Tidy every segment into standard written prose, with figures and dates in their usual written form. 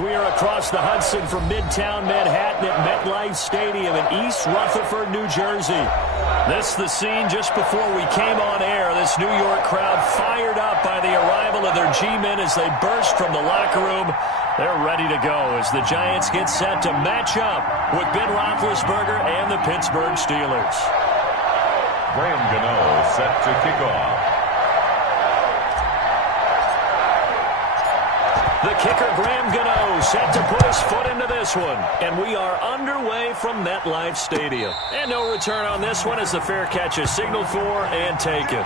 We are across the Hudson from Midtown Manhattan at MetLife Stadium in East Rutherford, New Jersey. This is the scene just before we came on air. This New York crowd fired up by the arrival of their G-men as they burst from the locker room. They're ready to go as the Giants get set to match up with Ben Roethlisberger and the Pittsburgh Steelers. Graham Gano set to kick off. The kicker, Graham Gano, set to put his foot into this one. And we are underway from MetLife Stadium. And no return on this one as the fair catch is signaled for and taken.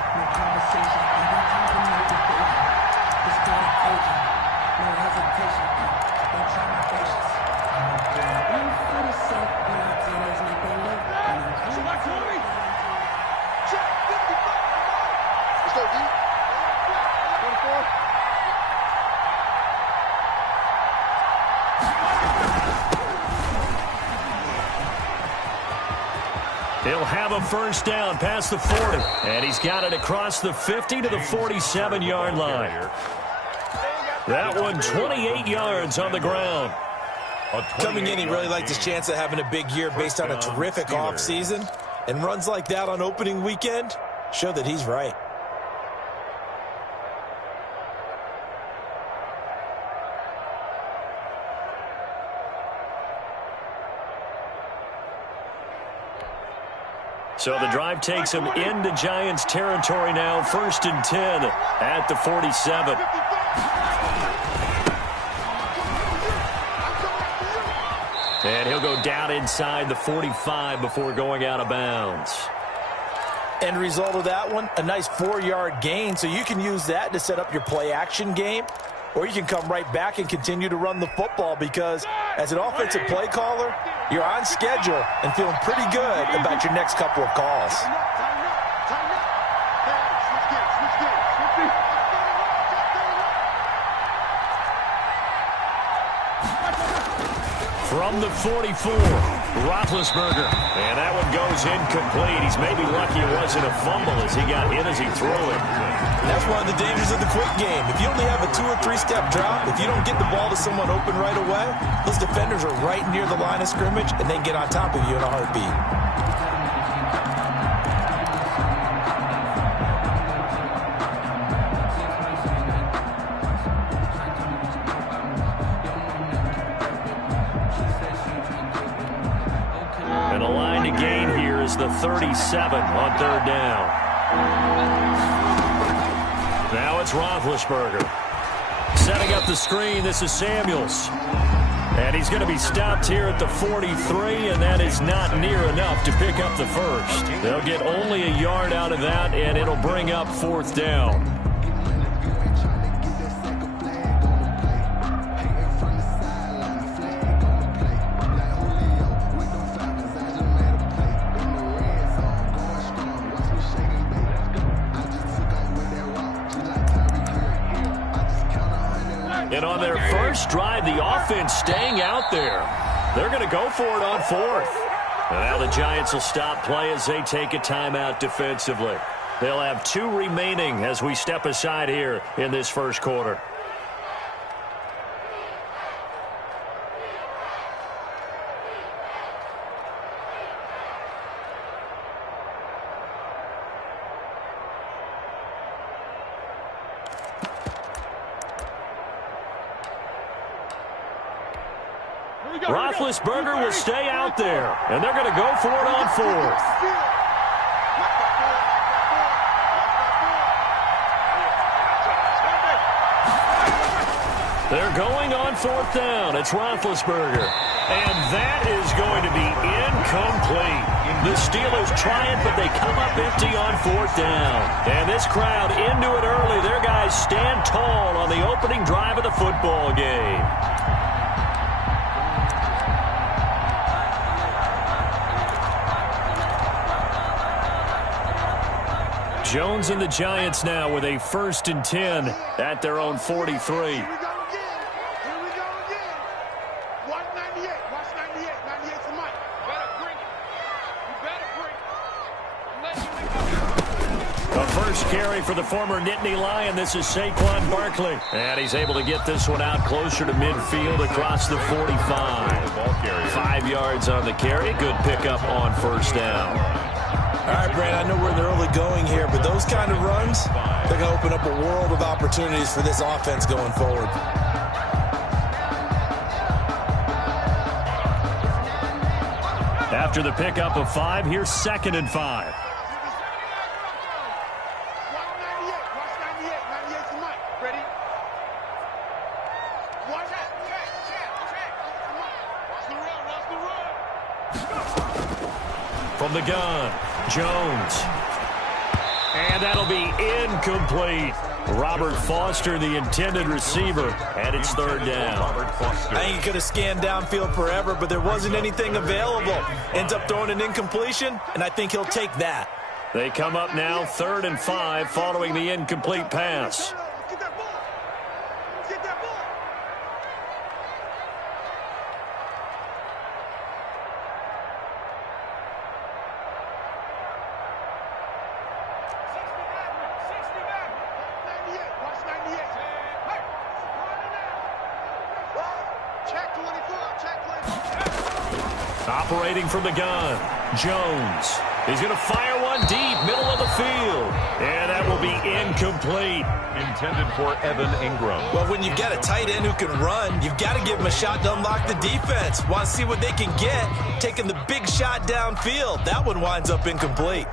He'll have a first down past the 40. And he's got it across the 50 to the 47-yard line. That one 28 yards on the ground. Coming in, he really liked his chance of having a big year based on a terrific offseason. And runs like that on opening weekend show that he's right. So the drive takes him into Giants territory now. 1st and 10 at the 47. And he'll go down inside the 45 before going out of bounds. End result of that one, a nice 4-yard gain. So you can use that to set up your play-action game. Or you can come right back and continue to run the football because as an offensive play caller, you're on schedule and feeling pretty good about your next couple of calls. From the 44, Roethlisberger. And that one goes incomplete. He's maybe lucky it wasn't a fumble as he got hit as he threw it. That's one of the dangers of the quick game. If you only have a 2- or 3-step drop, if you don't get the ball to someone open right away, those defenders are right near the line of scrimmage, and they can get on top of you in a heartbeat. And the line to gain here is the 37 on 3rd down. Now it's Roethlisberger. Setting up the screen, this is Samuels. And he's going to be stopped here at the 43, and that is not near enough to pick up the first. They'll get only a yard out of that, and it'll bring up 4th down. And on their first drive, the offense staying out there. They're going to go for it on 4th. And now the Giants will stop play as they take a timeout defensively. They'll have 2 remaining as we step aside here in this first quarter. Roethlisberger will stay out there, and they're going to go for it on 4th. They're going on 4th down. It's Roethlisberger. And that is going to be incomplete. The Steelers try it, but they come up empty on 4th down. And this crowd into it early. Their guys stand tall on the opening drive of the football game. Jones and the Giants now with a 1st and 10 at their own 43. A The first carry for the former Nittany Lion. This is Saquon Barkley. And he's able to get this one out closer to midfield across the 45. 5 yards on the carry. Good pickup on first down. All right, Brandon, I know we're in the early going here, but those kind of runs, they're going to open up a world of opportunities for this offense going forward. After the pickup of 5, here's 2nd and 5. From the gun, Jones. And that'll be incomplete. Robert Foster, the intended receiver, and it's 3rd down. I think he could have scanned downfield forever, but there wasn't anything available. Ends up throwing an incompletion, and I think he'll take that. They come up now 3rd and 5 following the incomplete pass. Operating from the gun, Jones. He's going to fire one deep, middle of the field. And that will be incomplete. Intended for Evan Ingram. Well, when you've got a tight end who can run, you've got to give him a shot to unlock the defense. Want to see what they can get, taking the big shot downfield. That one winds up incomplete.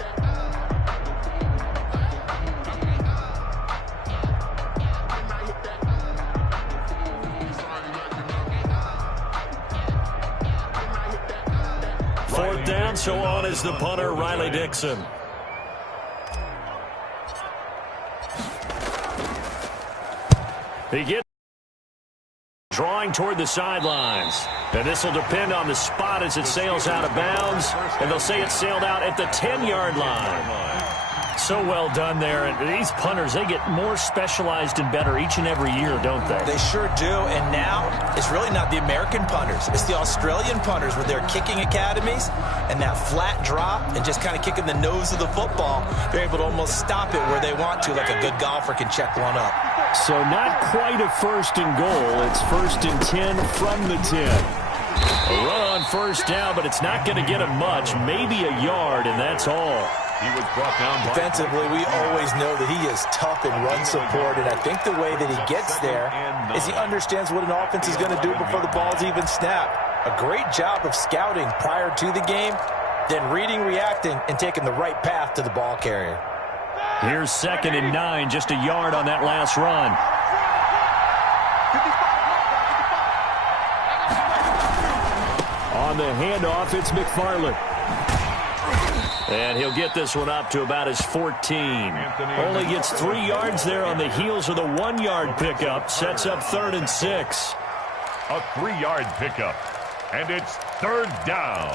Down, so on is the punter, Riley Dixon. He gets drawing toward the sidelines. And this will depend on the spot as it sails out of bounds. And they'll say it sailed out at the 10-yard line. So well done there. And these punters, they get more specialized and better each and every year, don't they? They sure do. And now it's really not the American punters. It's the Australian punters with their kicking academies and that flat drop and just kind of kicking the nose of the football. They're able to almost stop it where they want to, like a good golfer can check one up. So not quite a 1st and goal. It's 1st and 10 from the 10. A run on first down, but it's not going to get him much. Maybe a yard, and that's all. He was brought down. Defensively, we always know that he is tough in run support, and I think the way that he gets there is he understands what an offense is going to do before the ball's even snapped. A great job of scouting prior to the game, then reading, reacting, and taking the right path to the ball carrier. Here's 2nd and 9, just a yard on that last run. On the handoff, it's McFarland. And he'll get this one up to about his 14. Only gets 3 yards there on the heels of the 1-yard pickup. Sets up 3rd and 6. A 3-yard pickup. And it's 3rd down.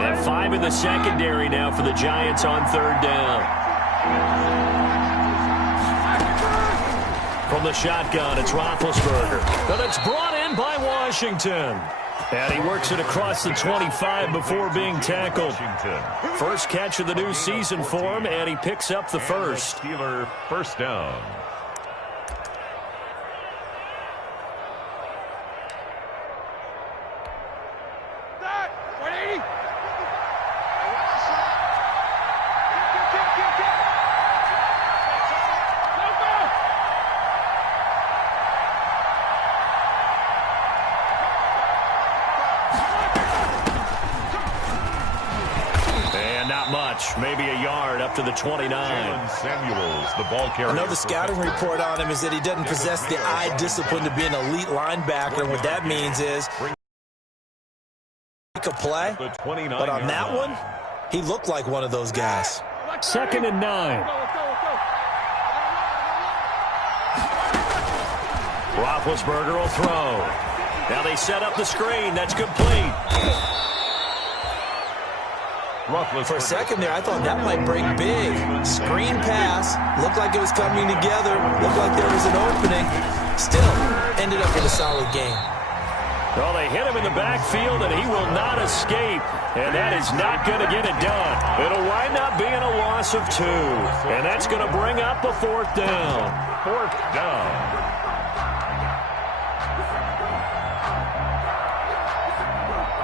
And 5 in the secondary now for the Giants on 3rd down. From the shotgun, it's Roethlisberger. But it's brought in by Washington. And he works it across the 25 before being tackled. First catch of the new season for him, and he picks up the first. Steeler, 1st down. Maybe a yard up to the 29. Samuels, the ball carrier. I know the scouting report on him is that he doesn't possess the eye discipline to be an elite linebacker. And what that means is make a play. But on that one, he looked like one of those guys. 2nd and 9. Roethlisberger will throw. Now they set up the screen. That's complete. For a second there, I thought that might break big. Screen pass. Looked like it was coming together. Looked like there was an opening. Still, ended up with a solid game. Well, they hit him in the backfield, and he will not escape. And that is not going to get it done. It'll wind up being a loss of 2. And that's going to bring up a 4th down. 4th down.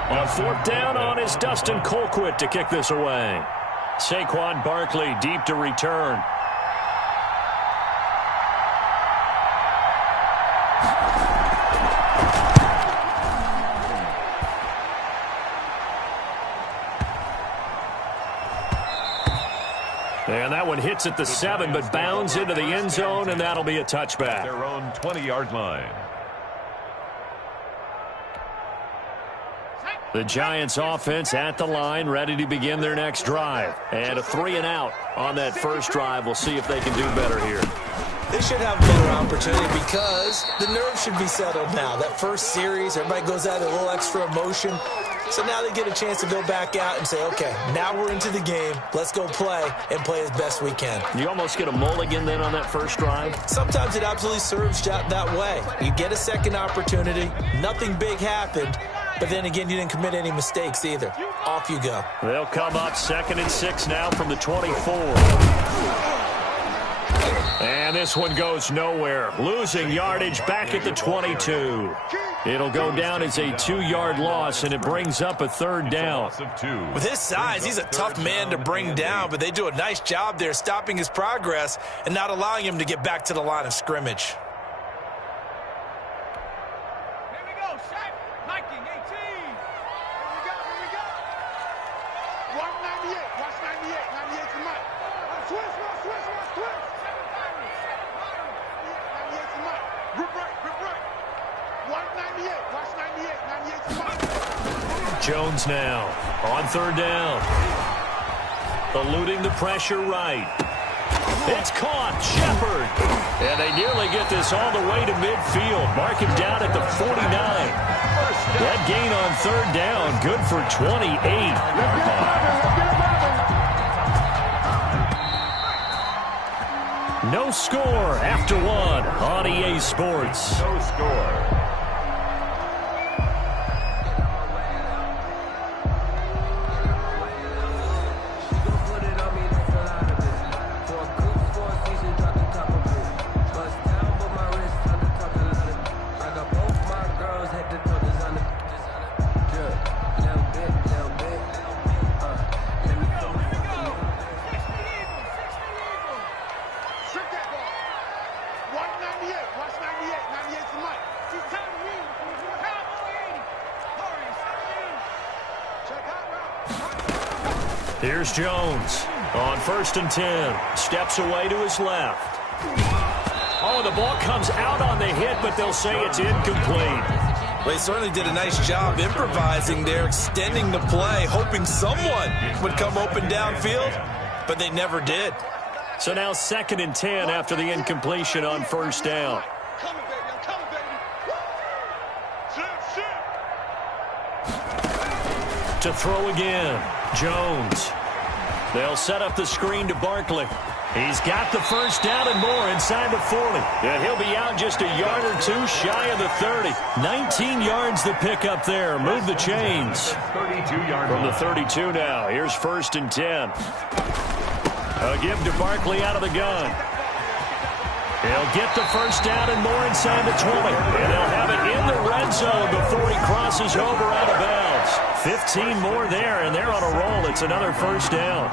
On 4th down on is Dustin Colquitt to kick this away. Saquon Barkley deep to return. And that one hits at the 7, but bounds into the end zone, and that'll be a touchback. Their own 20-yard line. The Giants offense at the line, ready to begin their next drive. And a 3-and-out on that first drive. We'll see if they can do better here. They should have a better opportunity because the nerves should be settled now. That first series, everybody goes out a little extra emotion. So now they get a chance to go back out and say, okay, now we're into the game. Let's go play and play as best we can. You almost get a mulligan then on that first drive? Sometimes it absolutely serves that way. You get a second opportunity. Nothing big happened. But then again, you didn't commit any mistakes either. Off you go. They'll come up 2nd and 6 now from the 24. And this one goes nowhere. Losing yardage back at the 22. It'll go down as a 2-yard loss, and it brings up a 3rd down. With his size, he's a tough man to bring down, but they do a nice job there stopping his progress and not allowing him to get back to the line of scrimmage. Jones now on 3rd down. Eluding the pressure right. It's caught. Shepard. And they nearly get this all the way to midfield. Mark him down at the 49. That gain on 3rd down. Good for 28. No score after 1 on EA Sports. No score. Here's Jones on 1st and 10. Steps away to his left. Oh, the ball comes out on the hit, but they'll say it's incomplete. Well, they certainly did a nice job improvising there, extending the play, hoping someone would come open downfield, but they never did. So now 2nd and 10 after the incompletion on 1st down. To throw again, Jones. They'll set up the screen to Barkley. He's got the 1st down and more inside the 40. And he'll be out just a yard or 2 shy of the 30. 19 yards to pick up there. Move the chains. 32-yard From the 32 now. Here's 1st and 10. A give to Barkley out of the gun. He'll get the 1st down and more inside the 20. And they'll have it in the red zone before he crosses over out of bounds. 15 more there, and they're on a roll. It's another 1st down.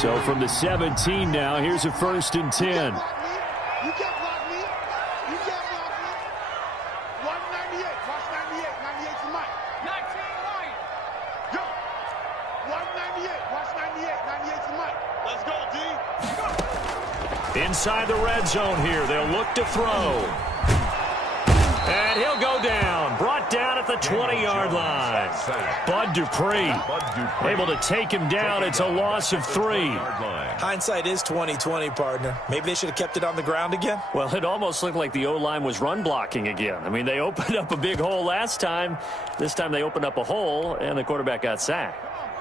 So from the 17 now, here's a 1st and 10. You can't block me. You can't block me. 198. Watch 98. 98 to Mike. 19 right. Yo. 198. Watch 98. 98 to Mike. Let's go, D. Inside the red zone here. They'll look to throw. And he'll go down. Brought down at the 20-yard line. Bud Dupree able to take him down. It's a loss of 3. Hindsight is 20/20, partner. Maybe they should have kept it on the ground again. Well, it almost looked like the O-line was run blocking again. I mean, they opened up a big hole last time. This time they opened up a hole, and the quarterback got sacked.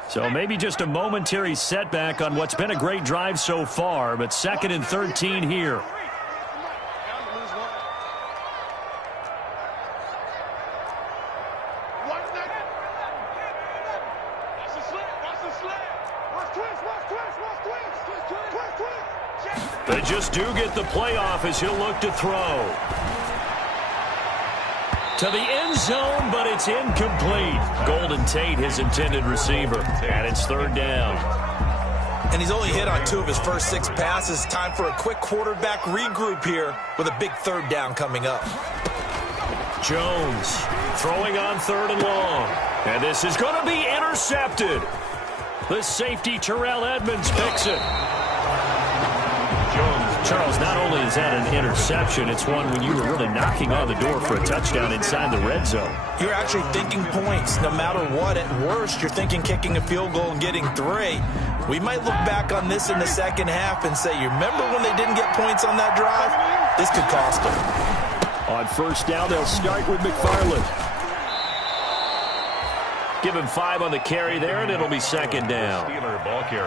So maybe just a momentary setback on what's been a great drive so far, but 2nd and 13 here. They just do get the playoff as he'll look to throw. To the end zone, but it's incomplete. Golden Tate, his intended receiver. And it's third down. And he's only hit on 2 of his first 6 passes. Time for a quick quarterback regroup here with a big third down coming up. Jones throwing on 3rd and long. And this is going to be intercepted. The safety, Terrell Edmonds, picks it. Charles, not only is that an interception, it's one when you were really knocking on the door for a touchdown inside the red zone. You're actually thinking points no matter what. At worst, you're thinking kicking a field goal and getting 3. We might look back on this in the second half and say, you remember when they didn't get points on that drive? This could cost them. On first down, they'll start with McFarland. Give him 5 on the carry there, and it'll be second down.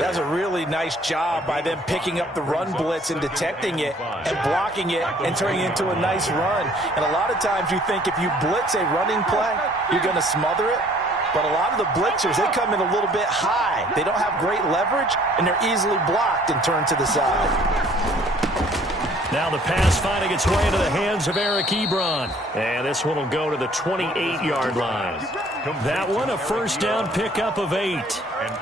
That's a really nice job by them picking up the run blitz and detecting it and blocking it and turning it into a nice run. And a lot of times you think if you blitz a running play, you're going to smother it. But a lot of the blitzers, they come in a little bit high. They don't have great leverage, and they're easily blocked and turned to the side. Now the pass finding its way into the hands of Eric Ebron. And this one will go to the 28-yard line. That one, a first down pickup of 8. An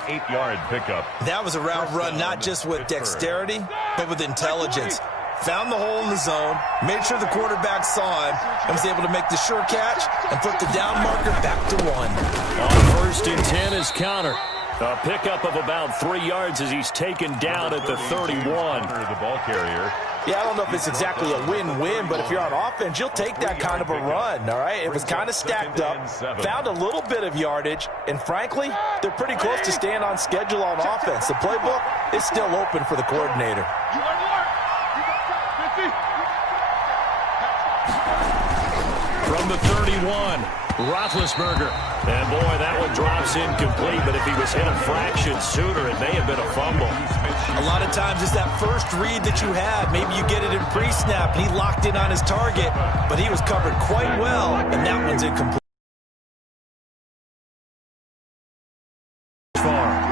8-yard pickup. That was a route run not just with dexterity, but with intelligence. Found the hole in the zone, made sure the quarterback saw him, and was able to make the sure catch and put the down marker back to 1. On first and 10 is Connor. A pickup of about 3 yards as he's taken down at the 31. The ball carrier. Yeah, I don't know if it's exactly a win-win, but if you're on offense, you'll take that kind of a run, all right? It was kind of stacked up, found a little bit of yardage, and frankly, they're pretty close to staying on schedule on offense. The playbook is still open for the coordinator. From the 31, Roethlisberger. And boy, that one drops incomplete, but if he was hit a fraction sooner, it may have been a fumble. A lot of times it's that first read that you had. Maybe you get it in pre-snap, and he locked in on his target, but he was covered quite well, and that one's incomplete.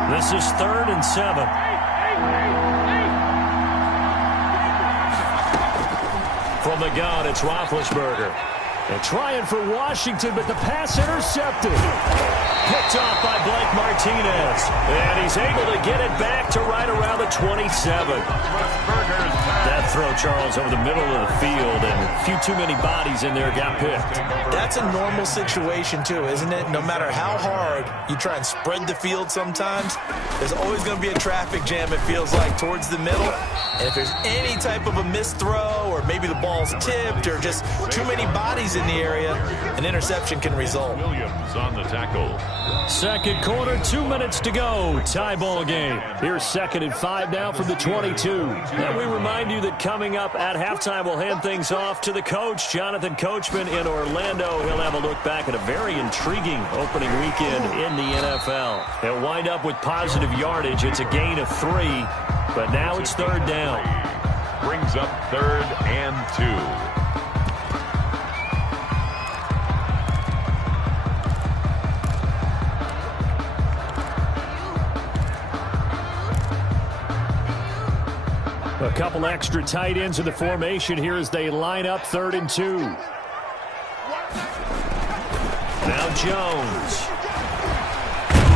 This is 3rd and 7. From the gun, it's Roethlisberger. They're trying for Washington, but the pass intercepted. Picked off by Blake Martinez. And he's able to get it back to right around the 27. That throw, Charles, over the middle of the field, and a few too many bodies in there got picked. That's a normal situation, too, isn't it? No matter how hard you try and spread the field sometimes, there's always going to be a traffic jam, it feels like, towards the middle. And if there's any type of a missed throw, or maybe the ball's tipped, or just too many bodies in the area, an interception can result. Williams on the tackle. Second quarter, 2 minutes to go. Tie ball game. Here's 2nd and 5 now from the 22. And we remind you that coming up at halftime, we'll hand things off to the coach, Jonathan Coachman in Orlando. He'll have a look back at a very intriguing opening weekend in the NFL. They'll wind up with positive yardage. It's a gain of 3, but now it's 3rd down. Brings up 3rd and 2. A couple extra tight ends in the formation here as they line up 3rd and 2. Now Jones.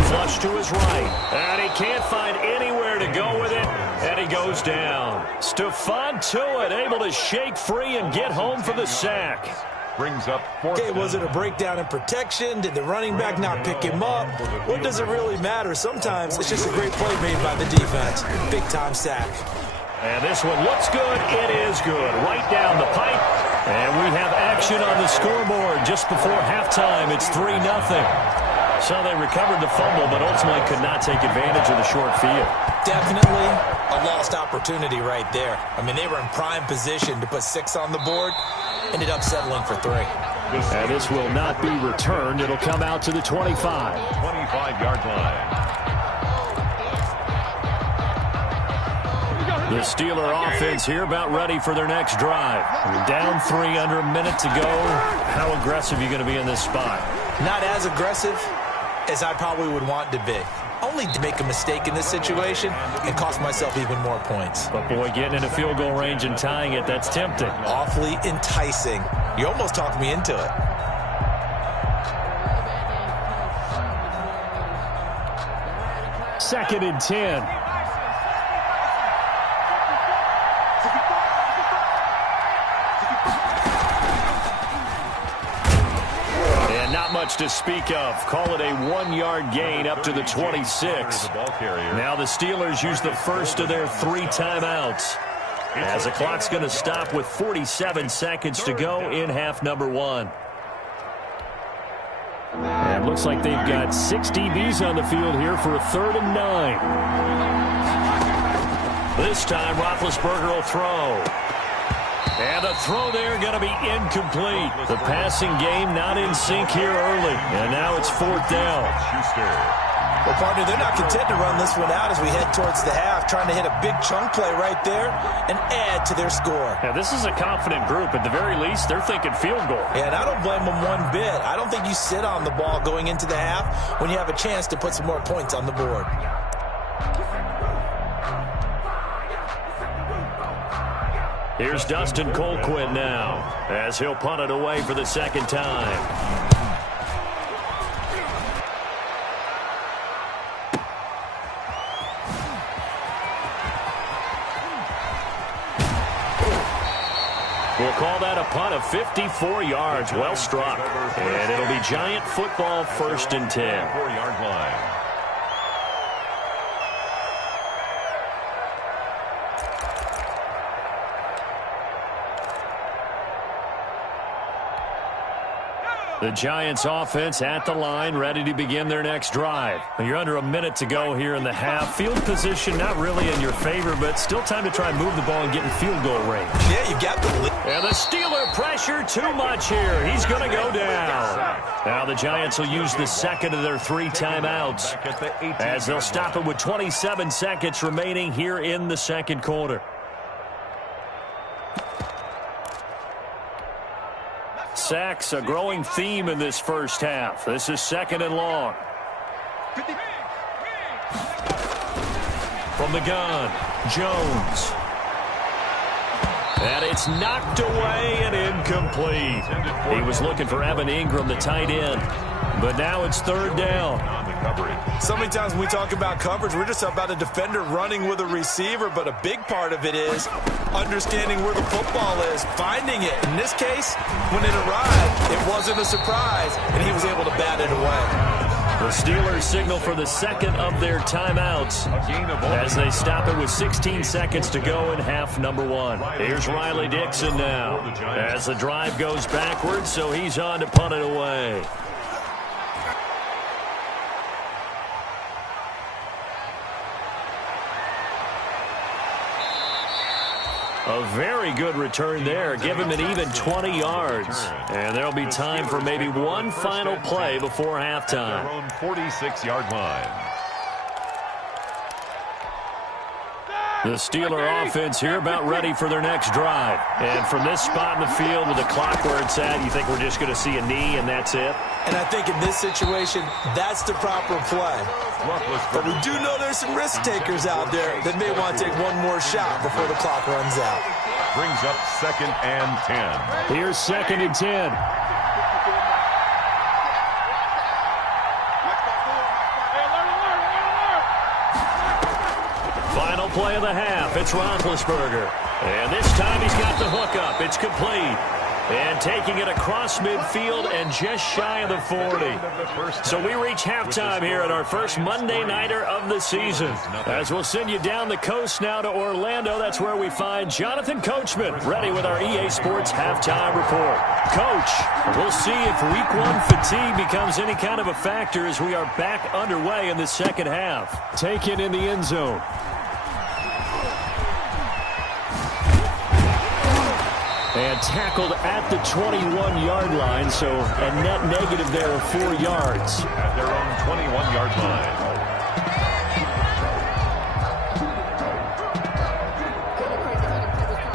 Flush to his right. And he can't find anywhere to go with it. And he goes down. Stephon Tuitt able to shake free and get home for the sack. Brings up 4th. Okay, was it a breakdown in protection? Did the running back not pick him up? What does it really matter? Sometimes it's just a great play made by the defense. Big-time sack. And this one looks good. It is good. Right down the pipe. And we have action on the scoreboard just before halftime. It's 3-0. So they recovered the fumble, but ultimately could not take advantage of the short field. Definitely a lost opportunity right there. I mean, they were in prime position to put 6 on the board. Ended up settling for 3. And this will not be returned. It'll come out to the 25. 25-yard line. The Steeler offense here about ready for their next drive. We're down 3 under a minute to go. How aggressive are you going to be in this spot? Not as aggressive as I probably would want to be. only to make a mistake in this situation and cost myself even more points. But, boy, getting into field goal range and tying it, that's tempting. Awfully enticing. You almost talked me into it. Second and 10. And not much to speak of. Call it a 1-yard gain up to the 26. Now the Steelers use the first of their 3 timeouts, as the clock's going to stop with 47 seconds to go in half number 1. And it looks like they've got 6 DBs on the field here for a 3rd and 9. This time, Roethlisberger will throw. And a throw there going to be incomplete. The passing game not in sync here early. And now it's 4th down. Well, partner, they're not content to run this one out as we head towards the half, trying to hit a big chunk play right there and add to their score. Yeah, this is a confident group. At the very least, they're thinking field goal. Yeah, and I don't blame them one bit. I don't think you sit on the ball going into the half when you have a chance to put some more points on the board. Here's Dustin Colquitt now, as he'll punt it away for the 2nd time. We'll call that a punt of 54 yards. Well struck. And it'll be Giant football, 1st and 10. 4-yard line. The Giants offense at the line, ready to begin their next drive. You're under a minute to go here in the half. Field position not really in your favor, but still time to try and move the ball and get in field goal range. Yeah, you got the lead. And the Steeler pressure too much here. He's going to go down. Now the Giants will use the 2nd of their 3 timeouts, as they'll stop it with 27 seconds remaining here in the 2nd quarter. Sacks, a growing theme in this first half. This is 2nd and long. From the gun, Jones. And it's knocked away and incomplete. He was looking for Evan Ingram, the tight end. But now it's 3rd down. So many times when we talk about coverage, we're just about a defender running with a receiver, but a big part of it is understanding where the football is, finding it. In this case, when it arrived, it wasn't a surprise, and he was able to bat it away. The Steelers signal for the 2nd of their timeouts as they stop it with 16 seconds to go in half number 1. Here's Riley Dixon now as the drive goes backwards, so he's on to punt it away. A very good return there. Give him an even 20 yards. And there'll be time for maybe one final play before halftime. Their own 46-yard line. The Steeler offense here about ready for their next drive. And from this spot in the field with the clock where it's at, you think we're just going to see a knee and that's it? And I think in this situation, that's the proper play. But we do know there's some risk takers out there that may want to take one more shot before the clock runs out. Brings up 2nd and 10. Here's 2nd and 10. Final play of the half. It's Roethlisberger. And this time he's got the hookup. It's complete. And taking it across midfield and just shy of the 40. So we reach halftime here at our first Monday Nighter of the season. As we'll send you down the coast now to Orlando. That's where we find Jonathan Coachman ready with our EA Sports Halftime Report. Coach, we'll see if Week 1 fatigue becomes any kind of a factor as we are back underway in the second half. Taken in the end zone. And tackled at the 21-yard line, so a net negative there of 4 yards. At their own 21-yard line.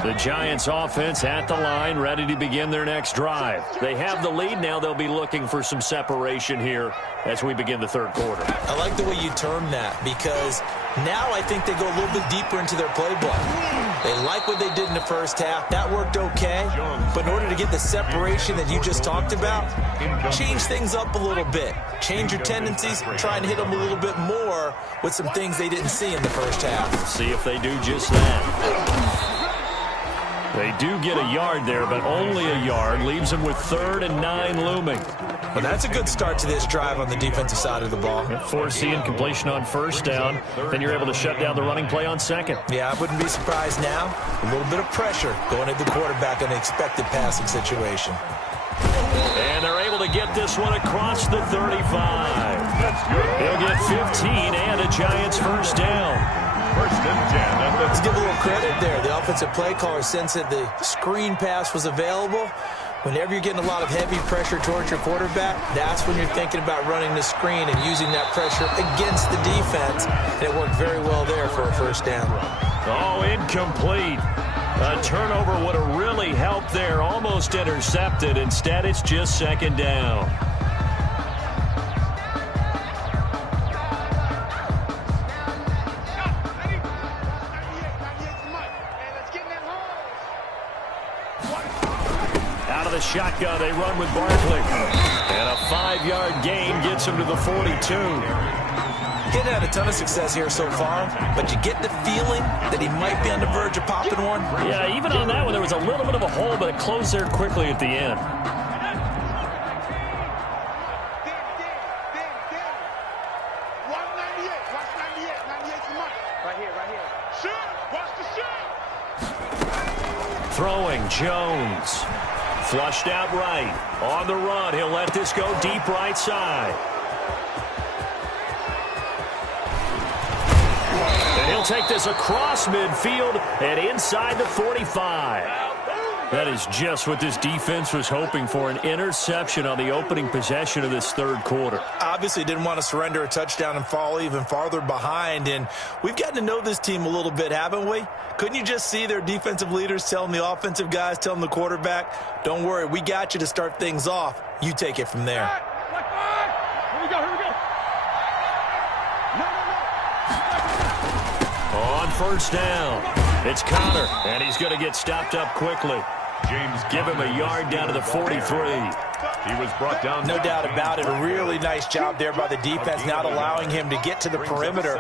The Giants offense at the line, ready to begin their next drive. They have the lead now. They'll be looking for some separation here as we begin the third quarter. I like the way you term that, because now I think they go a little bit deeper into their playbook. They like what they did in the first half. That worked okay. But in order to get the separation that you just talked about, change things up a little bit. Change your tendencies. Try and hit them a little bit more with some things they didn't see in the first half. See if they do just that. They do get a yard there, but only a yard. Leaves them with 3rd and 9 looming. Well, that's a good start to this drive on the defensive side of the ball. Forcing completion on first down. Then you're able to shut down the running play on second. Yeah, I wouldn't be surprised now. A little bit of pressure going at the quarterback in the expected passing situation. And they're able to get this one across the 35. They'll get 15 and a Giants first down. First and 10. Let's give a little credit there. The offensive play caller sensed that the screen pass was available. Whenever you're getting a lot of heavy pressure towards your quarterback, that's when you're thinking about running the screen and using that pressure against the defense. And it worked very well there for a first down. Oh, incomplete. A turnover would have really helped there. Almost intercepted. Instead, it's just second down. Out of the shotgun, they run with Barkley. And a 5-yard gain gets him to the 42. Getting had a ton of success here so far, but you get the feeling that he might be on the verge of popping one. Yeah, even on that one, there was a little bit of a hole, but it closed there quickly at the end. Throwing, Jones. Flushed out right. On the run, he'll let this go deep right side. And he'll take this across midfield and inside the 45. That is just what this defense was hoping for, an interception on the opening possession of this third quarter. Obviously didn't want to surrender a touchdown and fall even farther behind, and we've gotten to know this team a little bit, haven't we? Couldn't you just see their defensive leaders telling the offensive guys, telling the quarterback, don't worry, we got you to start things off. You take it from there. Here we go, here we go. On first down, it's Connor, and he's going to get stopped up quickly. James, give him a yard down to the 43. He was brought down. No doubt about it. A really nice job there by the defense, not allowing him to get to the perimeter.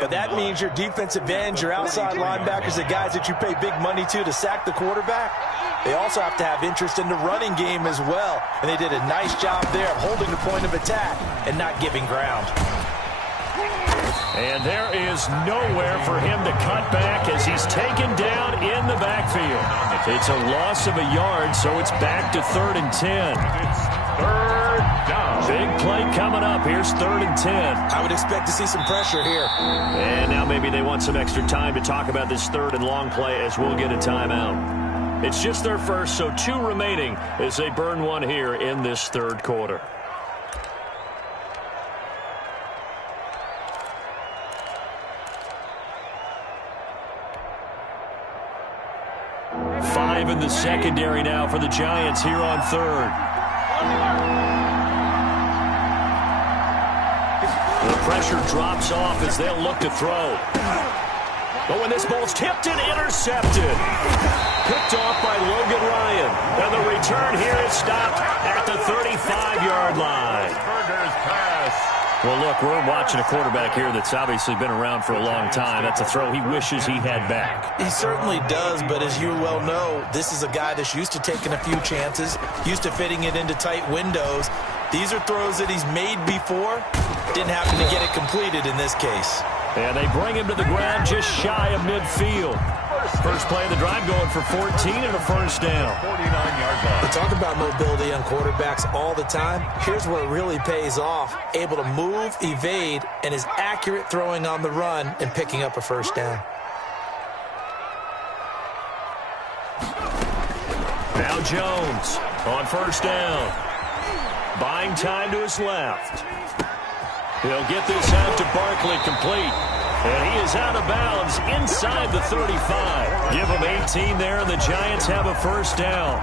But that means your defensive ends, your outside linebackers, the guys that you pay big money to sack the quarterback, they also have to have interest in the running game as well. And they did a nice job there of holding the point of attack and not giving ground. And there is nowhere for him to cut back as he's taken down in the backfield. It's a loss of a yard, so it's back to 3rd and 10. It's 3rd down. Big play coming up. Here's 3rd and 10. I would expect to see some pressure here. And now maybe they want some extra time to talk about this 3rd and long play as we'll get a timeout. It's just their first, so 2 remaining as they burn one here in this third quarter. In the secondary now for the Giants here on 3rd. The pressure drops off as they'll look to throw. But when this ball's tipped and intercepted, picked off by Logan Ryan. And the return here is stopped at the 35-yard line. Burger's pass. Well, look, we're watching a quarterback here that's obviously been around for a long time. That's a throw he wishes he had back. He certainly does, but as you well know, this is a guy that's used to taking a few chances, used to fitting it into tight windows. These are throws that he's made before. Didn't happen to get it completed in this case. And they bring him to the ground just shy of midfield. First play of the drive going for 14 and a first down. 49-yard line. We talk about mobility on quarterbacks all the time. Here's where it really pays off. Able to move, evade, and is accurate throwing on the run and picking up a first down. Now Jones on first down. Buying time to his left. He'll get this out to Barkley complete. And he is out of bounds inside the 35. Give him 18 there, and the Giants have a first down.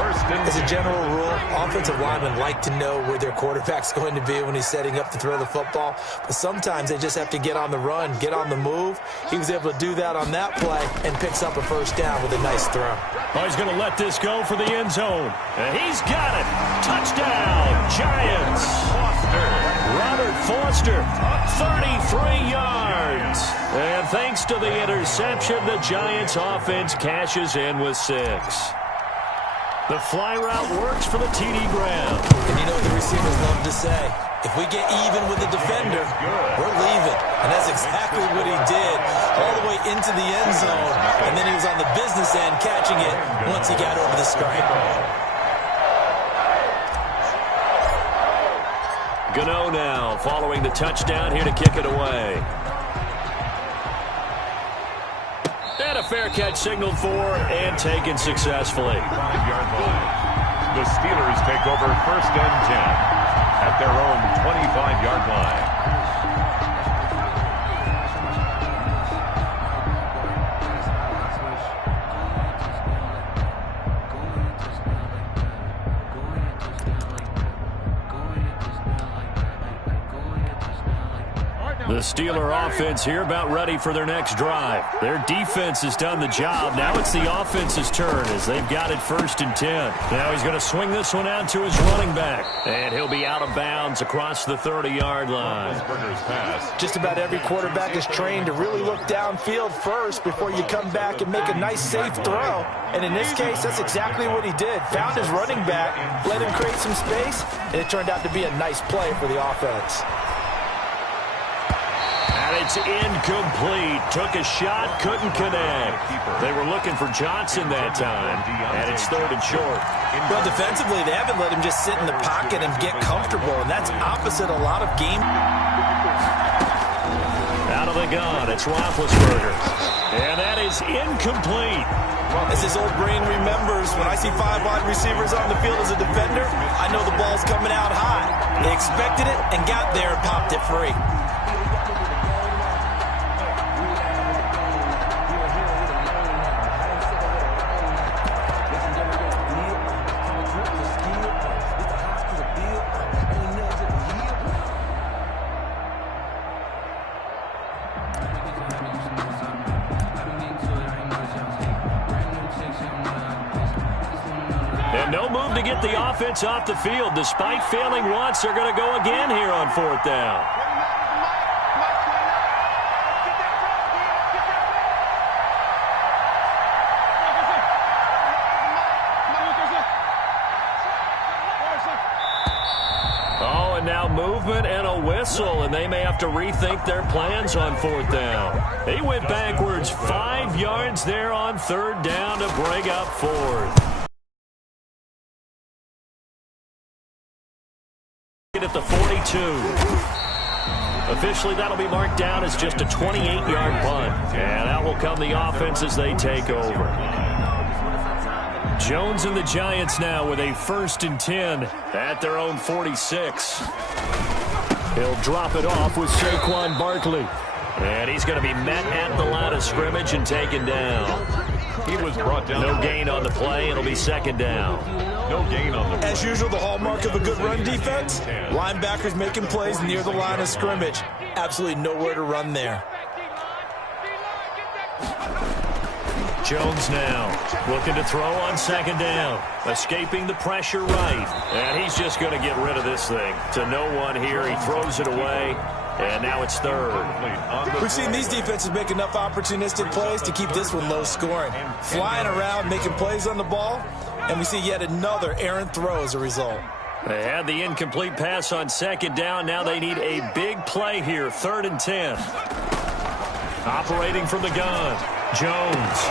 As a general rule, offensive linemen like to know where their quarterback's going to be when he's setting up to throw the football. But sometimes they just have to get on the run, get on the move. He was able to do that on that play and picks up a first down with a nice throw. Oh, he's going to let this go for the end zone. And he's got it. Touchdown, Giants. Robert Foster, 33 yards. And thanks to the interception, the Giants offense cashes in with 6. The fly route works for the TD Graham. And you know what the receivers love to say? If we get even with the defender, we're leaving. And that's exactly what he did, all the way into the end zone. And then he was on the business end catching it once he got over the stripe. Gano now following the touchdown here to kick it away. And a fair catch signaled for and taken successfully. 5-yard line. The Steelers take over 1st and 10 at their own 25-yard line. The Steeler offense here about ready for their next drive. Their defense has done the job. Now it's the offense's turn as they've got it 1st and 10. Now he's going to swing this one out to his running back. And he'll be out of bounds across the 30-yard line. Just about every quarterback is trained to really look downfield first before you come back and make a nice, safe throw. And in this case, that's exactly what he did. Found his running back, let him create some space, and it turned out to be a nice play for the offense. And it's incomplete. Took a shot, couldn't connect. They were looking for Johnson that time, and it's 3rd and short. Well, defensively, they haven't let him just sit in the pocket and get comfortable, and that's opposite a lot of game. Out of the gun, it's Roethlisberger. And that is incomplete. As his old brain remembers, when I see 5 wide receivers on the field as a defender, I know the ball's coming out high. They expected it and got there and popped it free. No move to get the offense off the field. Despite failing once, they're going to go again here on 4th down. Oh, and now movement and a whistle, and they may have to rethink their plans on 4th down. They went backwards 5 yards there on 3rd down to bring up 4th. At the 42. Officially, that'll be marked down as just a 28-yard punt. And that will come the offense as they take over. Jones and the Giants now with a 1st and 10 at their own 46. He'll drop it off with Saquon Barkley. And he's going to be met at the line of scrimmage and taken down. He was brought down. No gain on the play. It'll be 2nd down. No gain on the play. As usual, the hallmark of a good run defense, linebackers making plays near the line of scrimmage. Absolutely nowhere to run there. Jones now looking to throw on 2nd down. Escaping the pressure right. And he's just going to get rid of this thing. To no one here. He throws it away. And now it's 3rd. We've seen these defenses make enough opportunistic plays to keep this one low scoring. Flying around, making plays on the ball. And we see yet another errant throw as a result. They had the incomplete pass on 2nd down. Now they need a big play here. 3rd and 10. Operating from the gun. Jones.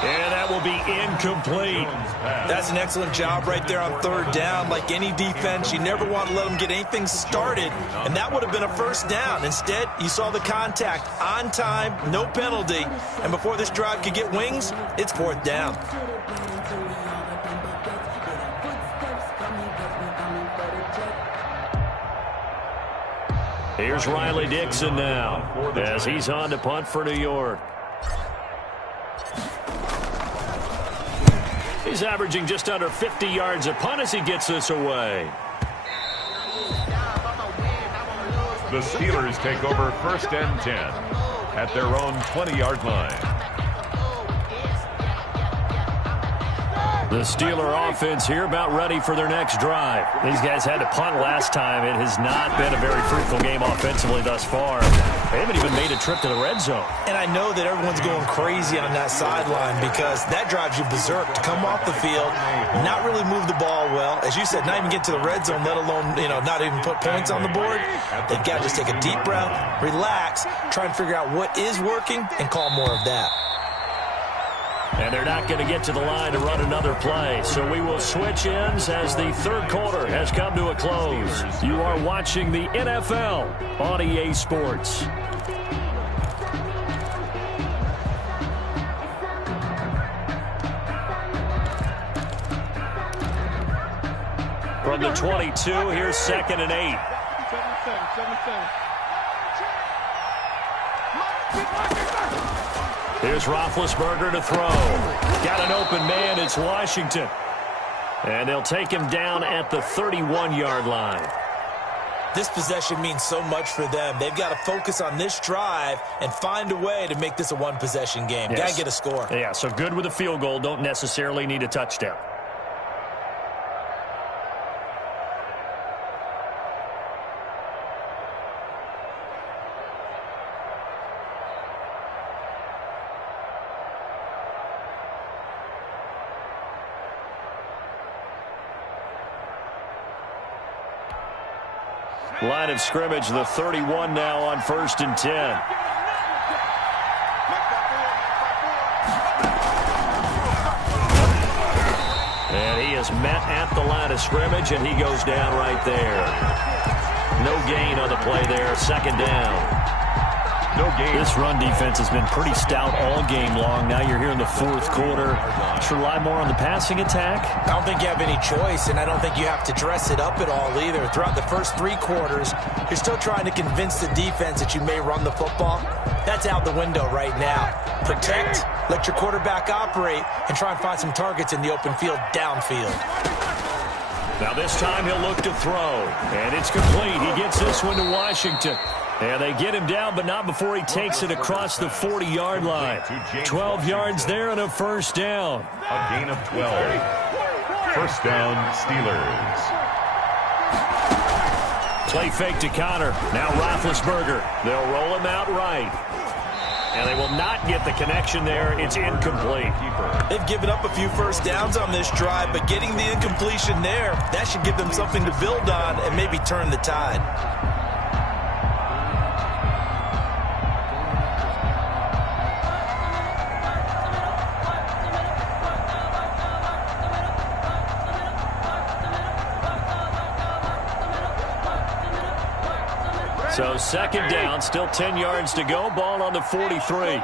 And that will be incomplete. That's an excellent job right there on 3rd down. Like any defense, you never want to let them get anything started. And that would have been a 1st down. Instead, you saw the contact on time, no penalty. And before this drive could get wings, it's 4th down. Here's Riley Dixon now as he's on to punt for New York. He's averaging just under 50 yards a punt as he gets this away. The Steelers take over 1st and 10 at their own 20-yard line. The Steeler offense here about ready for their next drive. These guys had to punt last time. It has not been a very fruitful game offensively thus far. They haven't even made a trip to the red zone. And I know that everyone's going crazy on that sideline because that drives you berserk to come off the field, not really move the ball well. As you said, not even get to the red zone, let alone, not even put points on the board. They've got to just take a deep breath, relax, try and figure out what is working, and call more of that. And they're not going to get to the line to run another play. So we will switch ends as the third quarter has come to a close. You are watching the NFL on EA Sports. From the 22, here's 2nd and 8. Here's Roethlisberger to throw. Got an open man. It's Washington. And they'll take him down at the 31-yard line. This possession means so much for them. They've got to focus on this drive and find a way to make this a one-possession game. Yes. Got to get a score. Yeah, so good with a field goal. Don't necessarily need a touchdown. Line of scrimmage, the 31 now on 1st and 10. And he is met at the line of scrimmage, and he goes down right there. No gain on the play there. 2nd down. No gain. This run defense has been pretty stout all game long. Now you're here in the 4th quarter. Should rely more on the passing attack? I don't think you have any choice, and I don't think you have to dress it up at all either. Throughout the first 3 quarters, you're still trying to convince the defense that you may run the football. That's out the window right now. Protect, let your quarterback operate, and try and find some targets in the open field downfield. Now this time he'll look to throw, and it's complete. He gets this one to Washington. And they get him down, but not before he takes it across the 40-yard line. 12 yards there and a 1st down. A gain of 12. 1st down, Steelers. Play fake to Connor. Now Roethlisberger. They'll roll him out right. And they will not get the connection there. It's incomplete. They've given up a few 1st downs on this drive, but getting the incompletion there, that should give them something to build on and maybe turn the tide. So 2nd down, still 10 yards to go. Ball on the 43.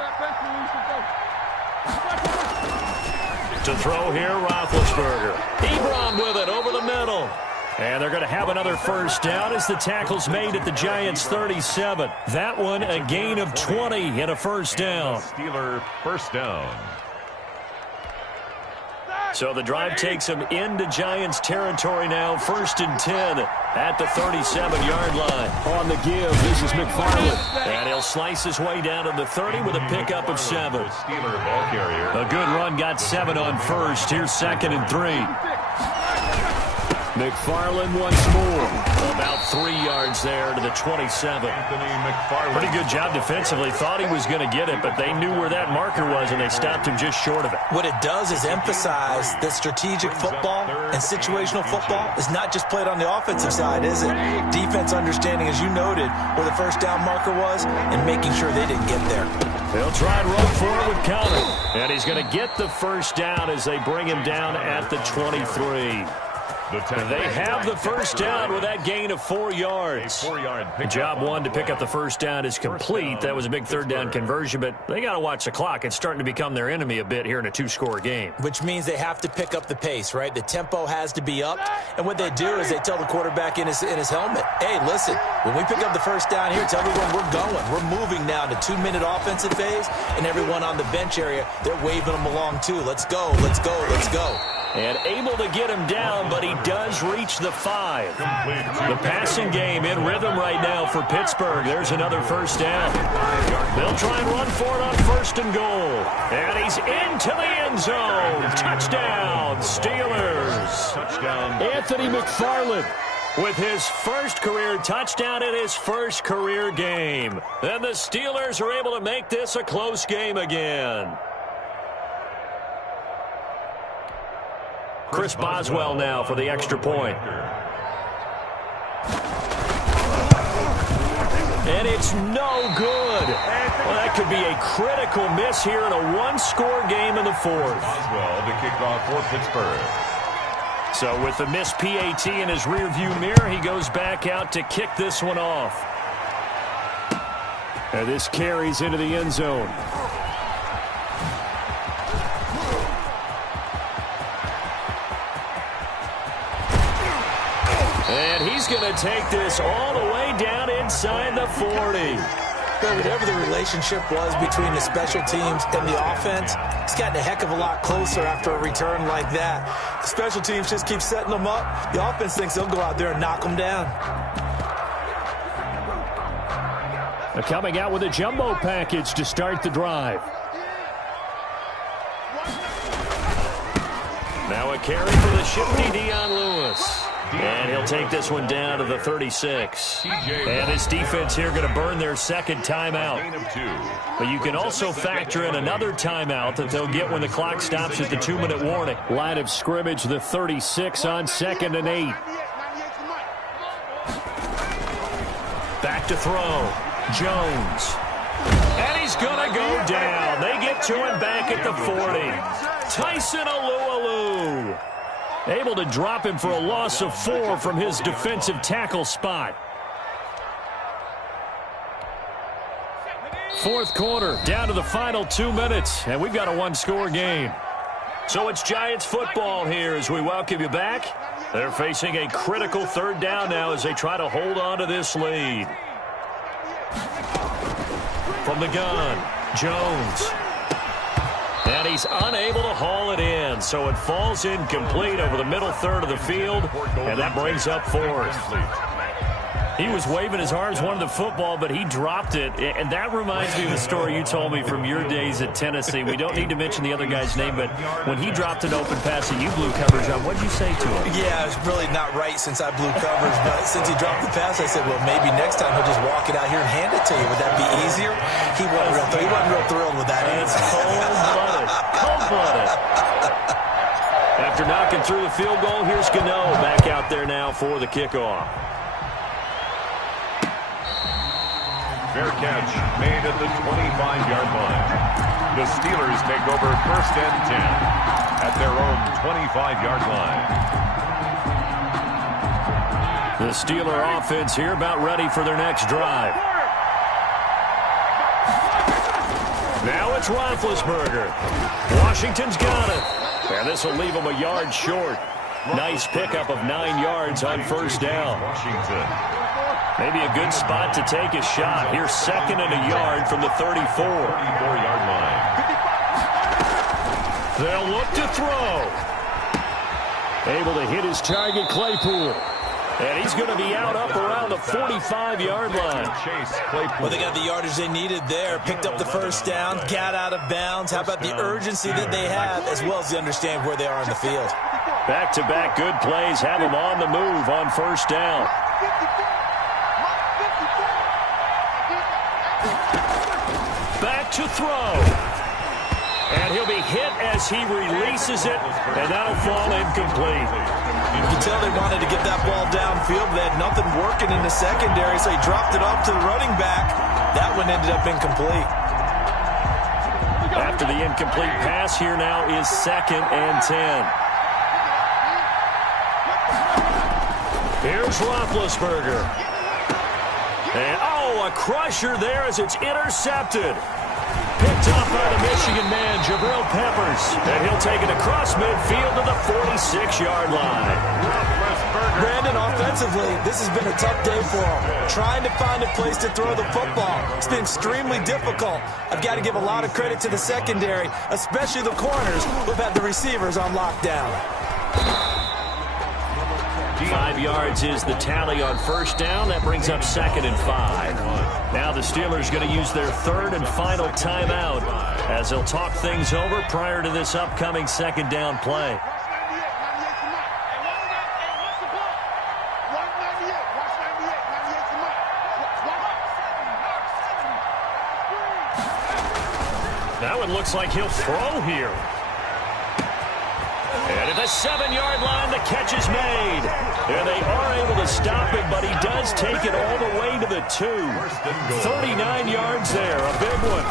To throw here, Roethlisberger. Ebron with it over the middle. And they're going to have another 1st down as the tackle's made at the Giants' 37. That one a gain of 20 and a 1st down. Steeler 1st down. So the drive takes him into Giants territory now. 1st and 10 at the 37-yard line. On the give, this is McFarland. And he'll slice his way down to the 30 with a pickup of 7. Steeler ball carrier. A good run, got 7 on 1st. Here's 2nd and 3. McFarland once more. About 3 yards there to the 27. Pretty good job defensively. Thought he was going to get it, but they knew where that marker was, and they stopped him just short of it. What it does is emphasize that strategic football and situational football is not just played on the offensive side, is it? Defense understanding, as you noted, where the 1st down marker was and making sure they didn't get there. They'll try and run for it with Connor. And he's going to get the 1st down as they bring him down at the 23. They have the first down with that gain of 4 yards. Job one to pick up the first down is complete. That was a big third down conversion, but they got to watch the clock. It's starting to become their enemy a bit here in a 2-score game. Which means they have to pick up the pace, right? The tempo has to be up. And what they do is they tell the quarterback in his helmet, hey, listen, when we pick up the first down here, tell everyone we're going. We're moving now to 2-minute offensive phase, and everyone on the bench area, they're waving them along too. Let's go, let's go, let's go. And able to get him down, but he does reach the 5. The passing game in rhythm right now for Pittsburgh. There's another first down. They'll try and run for it on 1st and goal. And he's into the end zone. Touchdown, Steelers. Touchdown, Anthony McFarland with his first career touchdown in his first career game. And the Steelers are able to make this a close game again. Chris Boswell now for the extra point. And it's no good. Well, that could be a critical miss here in a 1-score game in the 4th. Boswell to kick off for Pittsburgh. So with the missed PAT in his rearview mirror, he goes back out to kick this one off. And this carries into the end zone. And he's going to take this all the way down inside the 40. But whatever the relationship was between the special teams and the offense, it's gotten a heck of a lot closer after a return like that. The special teams just keep setting them up. The offense thinks they'll go out there and knock them down. They're coming out with a jumbo package to start the drive. Now a carry for the shifty Dion Lewis. And he'll take this one down to the 36. And his defense here going to burn their second timeout. But you can also factor in another timeout that they'll get when the clock stops at the 2-minute warning. Line of scrimmage, the 36 on 2nd and 8. Back to throw. Jones. And he's going to go down. They get to him back at the 40. Tyson Alualu. Able to drop him for a loss of 4 from his defensive tackle spot. 4th quarter, down to the final 2 minutes, and we've got a 1-score game. So it's Giants football here as we welcome you back. They're facing a critical 3rd down now as they try to hold on to this lead. From the gun, Jones. And he's unable to haul it in, so it falls incomplete over the middle third of the field, and that brings up 4th. He was waving his arms, wanted the football, but he dropped it. And that reminds me of the story you told me from your days at Tennessee. We don't need to mention the other guy's name, but when he dropped an open pass and you blew coverage on, what did you say to him? Yeah, it's really not right since I blew coverage, but since he dropped the pass, I said, well, maybe next time he'll just walk it out here and hand it to you. Would that be easier? He wasn't real thrilled with that. It's cold-blooded. Cold-blooded. After knocking through the field goal, here's Gano back out there now for the kickoff. Fair catch made at the 25-yard line. The Steelers take over 1st and 10 at their own 25-yard line. The Steeler offense here about ready for their next drive. Now it's Roethlisberger. Washington's got it. And this will leave him a yard short. Nice pickup of 9 yards on 1st down. Washington. Maybe a good spot to take a shot. Here's 2nd and a yard from the 34-yard line. They'll look to throw. Able to hit his target, Claypool. And he's going to be out up around the 45-yard line. Well, they got the yardage they needed there. Picked up the 1st down, got out of bounds. How about the urgency that they have, as well as they understand where they are in the field? Back-to-back good plays have them on the move on 1st down. Back to throw. And he'll be hit as he releases it, and that'll fall incomplete. You can tell they wanted to get that ball downfield. They had nothing working in the secondary, so he dropped it off to the running back. That one ended up incomplete. After the incomplete pass, here now is 2nd and 10. Here's Roethlisberger. And, a crusher there as it's intercepted. Picked off by the Michigan man, Jabril Peppers. And he'll take it across midfield to the 46-yard line. Brandon, offensively, this has been a tough day for him. Trying to find a place to throw the football. It's been extremely difficult. I've got to give a lot of credit to the secondary, especially the corners who've had the receivers on lockdown. 5 yards is the tally on first down. That brings up 2nd and 5. Now the Steelers going to use their 3rd and final timeout as they'll talk things over prior to this upcoming 2nd down play. That one looks like he'll throw here. And at the 7-yard line, the catch is made. And they are able to stop him, but he does take it all the way to the 2. 39 yards there, a big one.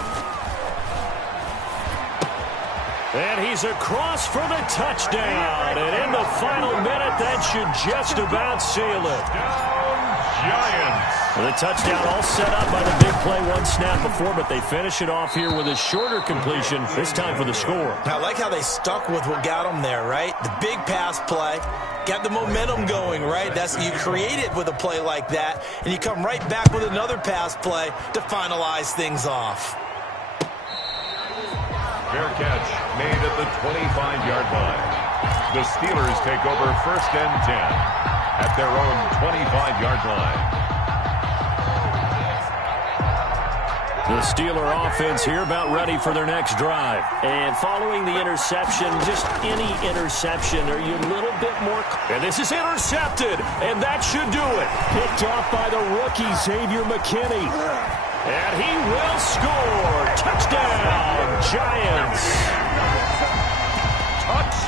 And he's across for the touchdown. And in the final minute, that should just about seal it. Giants. The touchdown all set up by the big play one snap before, but they finish it off here with a shorter completion, this time for the score. I like how they stuck with what got them there, right? The big pass play, got the momentum going, right? You create it with a play like that, and you come right back with another pass play to finalize things off. Fair catch made at the 25-yard line. The Steelers take over 1st and 10 at their own 25-yard line. The Steeler offense here about ready for their next drive. And following the interception, just any interception, are you a little bit more... And this is intercepted, and that should do it. Picked off by the rookie, Xavier McKinney. And he will score. Touchdown, Giants.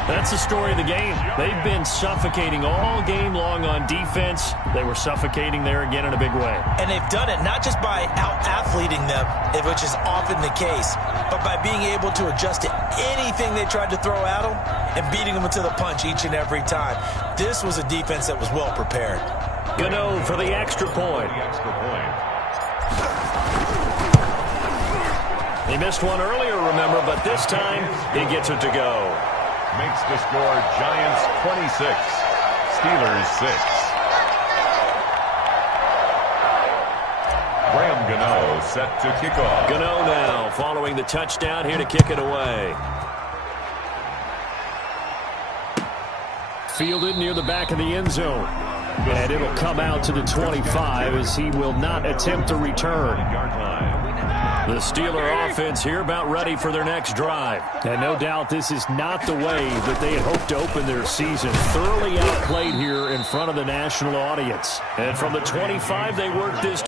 That's the story of the game. They've been suffocating all game long on defense. They were suffocating there again in a big way. And they've done it not just by out-athleting them, which is often the case, but by being able to adjust to anything they tried to throw at them and beating them to the punch each and every time. This was a defense that was well prepared. Gano for the extra point. He missed one earlier, remember, but this time he gets it to go. Makes the score Giants 26, Steelers 6. Graham Gano set to kick off. Gano now following the touchdown here to kick it away. Fielded near the back of the end zone. And it'll come out to the 25 as he will not attempt to return. The Steeler offense here about ready for their next drive. And no doubt this is not the way that they had hoped to open their season. Thoroughly outplayed here in front of the national audience. And from the 25, they work this